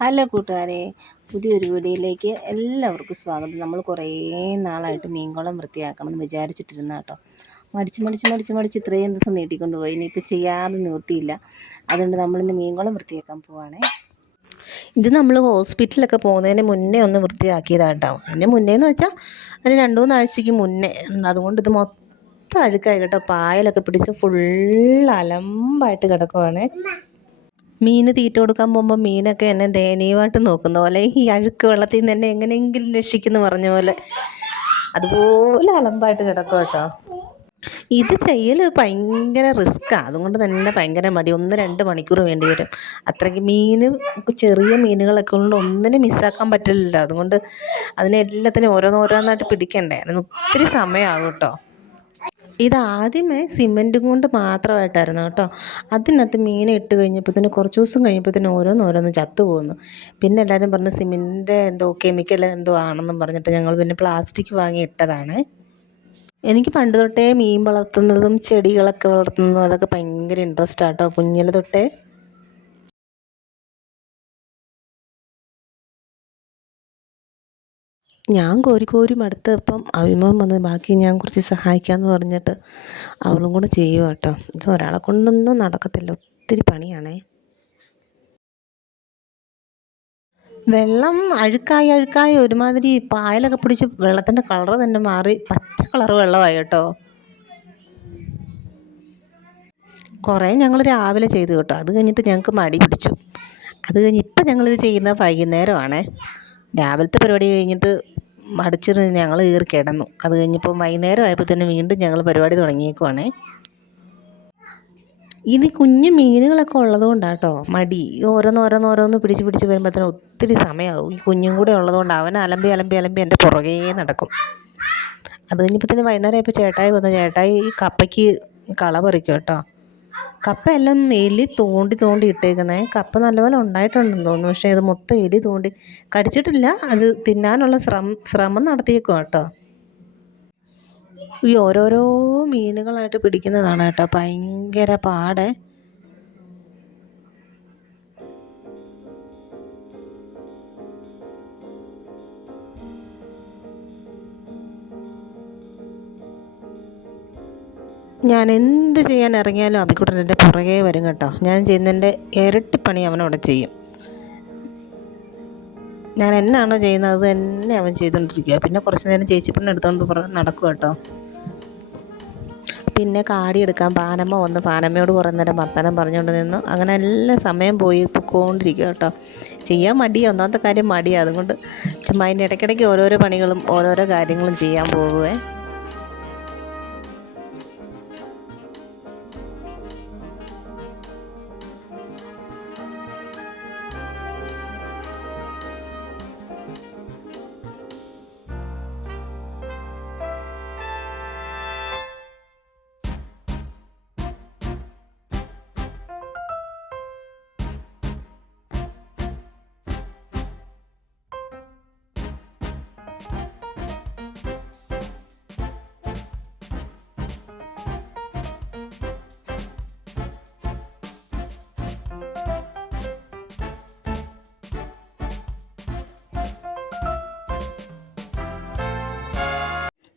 Hello കൂട്ടുകാരെ, പുതിയൊരു വീഡിയോയിലേക്ക് എല്ലാവർക്കും സ്വാഗതം. നമ്മൾ കുറേ നാളായിട്ട് മീൻകുളം വൃത്തിയാക്കണം എന്ന് വിചാരിച്ചിട്ടിരുന്ന കേട്ടോ. മടിച്ച് ഇത്രയും ദിവസം നീട്ടിക്കൊണ്ട് പോയി. ഇനിയിപ്പോൾ ചെയ്യാതെ നിവൃത്തിയില്ല. അതുകൊണ്ട് നമ്മളിന്ന് മീൻകുളം വൃത്തിയാക്കാൻ പോവുകയാണേ. ഇത് നമ്മൾ ഹോസ്പിറ്റലിലൊക്കെ പോകുന്നതിന് മുന്നേ ഒന്ന് വൃത്തിയാക്കിയതാട്ടോ. അതിന് മുന്നേന്ന് വെച്ചാൽ അതിന് 2-3 ആഴ്ചയ്ക്ക് മുന്നേ. അതുകൊണ്ട് ഇത് മൊത്തം അഴുക്കായി കേട്ടോ. പായലൊക്കെ പിടിച്ച് ഫുൾ അലമ്പായിട്ട് കിടക്കുവാണേ. മീന് തീറ്റ കൊടുക്കാൻ പോകുമ്പോൾ മീനൊക്കെ എന്നെ ദയനീയമായിട്ട് നോക്കുന്ന പോലെ, ഈ അഴുക്ക് വെള്ളത്തിൽ നിന്ന് എന്നെ എങ്ങനെയെങ്കിലും രക്ഷിക്കുന്നു പറഞ്ഞ പോലെ അതുപോലെ അലമ്പായിട്ട് കിടക്കും കേട്ടോ. ഇത് ചെയ്യൽ ഭയങ്കര റിസ്ക്കാണ്. അതുകൊണ്ട് തന്നെ ഭയങ്കര മടി. 1-2 മണിക്കൂർ വേണ്ടി വരും. അത്രയ്ക്ക് ചെറിയ മീനുകളൊക്കെ ഉള്ള ഒന്നിനും മിസ്സാക്കാൻ പറ്റില്ലല്ലോ. അതുകൊണ്ട് അതിനെല്ലാത്തിനും ഓരോന്നോരോന്നായിട്ട് പിടിക്കണ്ടേ. അതിന് ഒത്തിരി സമയമാകും കേട്ടോ. ഇതാദ്യമേ സിമെൻറ്റും കൊണ്ട് മാത്രമായിട്ടായിരുന്നു കേട്ടോ. അതിനകത്ത് മീനെ ഇട്ട് കഴിഞ്ഞപ്പോഴത്തേന് കുറച്ച് ദിവസം കഴിയുമ്പോഴത്തേന് ഓരോന്ന് ചത്തു പോകുന്നു. പിന്നെ എല്ലാവരും പറഞ്ഞു സിമെൻറ്റിൻ്റെ എന്തോ കെമിക്കൽ എന്തോ ആണെന്നും പറഞ്ഞിട്ട് ഞങ്ങൾ പിന്നെ പ്ലാസ്റ്റിക് വാങ്ങി ഇട്ടതാണ്. എനിക്ക് പണ്ട് തൊട്ടേ മീൻ വളർത്തുന്നതും ചെടികളൊക്കെ വളർത്തുന്നതും അതൊക്കെ ഭയങ്കര ഇൻട്രസ്റ്റ് ആട്ടോ, കുഞ്ഞിലെ തൊട്ടേ. ഞാൻ കോരി മടുത്തപ്പം അഭിമുഖം വന്ന് ബാക്കി ഞാൻ കുറച്ച് സഹായിക്കാമെന്ന് പറഞ്ഞിട്ട് അവളും കൂടെ ചെയ്യുക കേട്ടോ. ഇത് ഒരാളെ കൊണ്ടൊന്നും നടക്കത്തില്ല, ഒത്തിരി പണിയാണേ. വെള്ളം അഴുക്കായി ഒരുമാതിരി പായലൊക്കെ പിടിച്ച് വെള്ളത്തിൻ്റെ കളറ് തന്നെ മാറി പച്ച കളറ് വെള്ളമായി കേട്ടോ. കുറേ ഞങ്ങൾ രാവിലെ ചെയ്തു കേട്ടോ. അത് കഴിഞ്ഞിട്ട് ഞങ്ങൾക്ക് മടി പിടിച്ചു. അത് കഴിഞ്ഞ് ഇപ്പം ഞങ്ങളിത് ചെയ്യുന്നത് വൈകുന്നേരമാണേ. രാവിലത്തെ പരിപാടി കഴിഞ്ഞിട്ട് മടിച്ചിരുന്ന് ഞങ്ങൾ കയറി കിടന്നു. അത് കഴിഞ്ഞപ്പോൾ വൈകുന്നേരം ആയപ്പോൾ തന്നെ വീണ്ടും ഞങ്ങൾ പരിപാടി തുടങ്ങിയേക്കുവാണേ. ഇത് കുഞ്ഞു മീനുകളൊക്കെ ഉള്ളത് കൊണ്ടാട്ടോ മടി. ഓരോന്ന് പിടിച്ച് വരുമ്പോഴത്തേനും ഒത്തിരി സമയമാകും. ഈ കുഞ്ഞും കൂടെ ഉള്ളതുകൊണ്ട് അവൻ അലമ്പി എൻ്റെ പുറകേ നടക്കും. അത് കഴിഞ്ഞപ്പോൾ തന്നെ വൈകുന്നേരം ആയപ്പോൾ ചേട്ടായി വന്നു. ചേട്ടായി ഈ കപ്പയ്ക്ക് കള പറിക്കും കേട്ടോ. കപ്പ എല്ലാം എലി തോണ്ടി ഇട്ടേക്കുന്നത്. കപ്പ നല്ലപോലെ ഉണ്ടായിട്ടുണ്ടെന്ന് തോന്നുന്നു. പക്ഷേ ഇത് മൊത്തം എലി തോണ്ടി കടിച്ചിട്ടില്ല. അത് തിന്നാനുള്ള ശ്രമം നടത്തിയേക്കും കേട്ടോ. ഈ ഓരോരോ മീനുകളായിട്ട് പിടിക്കുന്നതാണ് കേട്ടോ ഭയങ്കര പാടെ. ഞാൻ എന്ത് ചെയ്യാൻ ഇറങ്ങിയാലും അബിക്കുട്ടൻ എൻ്റെ പുറകെ വരും കേട്ടോ. ഞാൻ ചെയ്യുന്നതിൻ്റെ ഇരട്ടിപ്പണി അവനവിടെ ചെയ്യും. ഞാൻ എന്നാണോ ചെയ്യുന്നത് അത് തന്നെ അവൻ ചെയ്തുകൊണ്ടിരിക്കുക. പിന്നെ കുറച്ച് നേരം ചേച്ചിപ്പെണ്ണ് എടുത്തുകൊണ്ട് നടക്കും കേട്ടോ. പിന്നെ കാടി എടുക്കാൻ പാനമ്മ വന്ന് പാനമ്മയോട് കുറേ നേരം വർത്തമാനം പറഞ്ഞുകൊണ്ട് നിന്നു. അങ്ങനെ എല്ലാ സമയം പോയി പൊക്കോണ്ടിരിക്കുക കേട്ടോ. ചെയ്യാൻ മടിയാണ്, ഒന്നാമത്തെ കാര്യം മടിയാണ്. അതുകൊണ്ട് ചുമ്മാ അതിൻ്റെ ഇടയ്ക്കിടയ്ക്ക് ഓരോരോ പണികളും ഓരോരോ കാര്യങ്ങളും ചെയ്യാൻ പോകുവേ.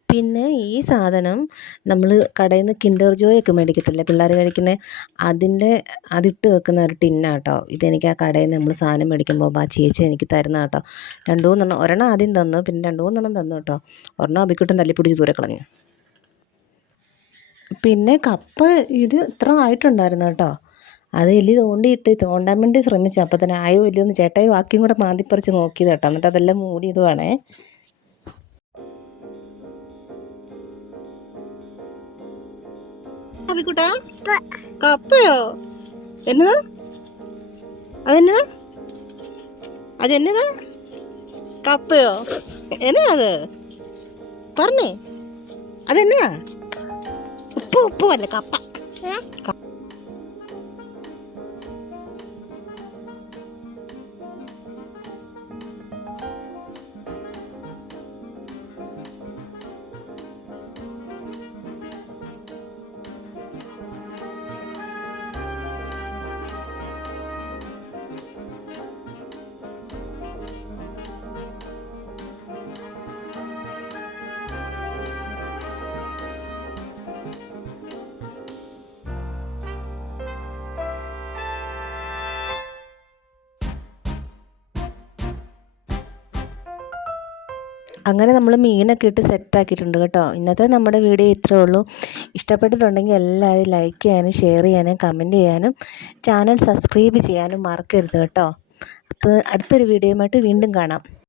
പിന്നെ ഈ സാധനം നമ്മൾ കടയിൽ നിന്ന് കിൻഡർ ജോയൊക്കെ മേടിക്കത്തില്ലേ പിള്ളേർ കഴിക്കുന്നത്, അതിട്ട് വെക്കുന്ന ഒരു ടിന്നാണ് കേട്ടോ. ഇതെനിക്ക് ആ കടയിൽ നിന്ന് നമ്മൾ സാധനം മേടിക്കുമ്പോൾ ആ ചേച്ചി എനിക്ക് തരുന്ന കേട്ടോ. 2-3 ഒരെണ്ണം ആദ്യം തന്നു, പിന്നെ 2-3 തന്നു കേട്ടോ. ഒരെണ്ണം അബിക്കുട്ടൻ തല്ലിപ്പിടിച്ച് ദൂരെ കളഞ്ഞു. പിന്നെ കപ്പ ഇത് ഇത്ര ആയിട്ടുണ്ടായിരുന്നു കേട്ടോ. അത് എലി തോണ്ടാൻ വേണ്ടി ശ്രമിച്ചു. അപ്പം തന്നെ ആയോ ഇല്ലയോ എന്ന് ചേട്ടായി ബാക്കിയും കൂടെ മാന്തിപ്പറിച്ച് നോക്കിയത് കേട്ടോ. എന്നിട്ട് അതെല്ലാം മൂടിയിടുവാണേ. അബിക്കുട്ടാ കപ്പയോ? എന്നതാ അതെന്നതാ? അതെന്നതാ കപ്പയോ? എന്നതാ അത് പറഞ്ഞേ? അതെന്നതാ? ഉപ്പു അല്ല കപ്പ. അങ്ങനെ നമ്മൾ മീനൊക്കെ ഇട്ട് സെറ്റാക്കിയിട്ടുണ്ട് കേട്ടോ. ഇന്നത്തെ നമ്മുടെ വീഡിയോ ഇത്രയേ ഉള്ളൂ. ഇഷ്ടപ്പെട്ടിട്ടുണ്ടെങ്കിൽ എല്ലാവരും ലൈക്ക് ചെയ്യാനും ഷെയർ ചെയ്യാനും കമൻറ്റ് ചെയ്യാനും ചാനൽ സബ്സ്ക്രൈബ് ചെയ്യാനും മറക്കരുത് കേട്ടോ. അപ്പോൾ അടുത്തൊരു വീഡിയോയുമായിട്ട് വീണ്ടും കാണാം.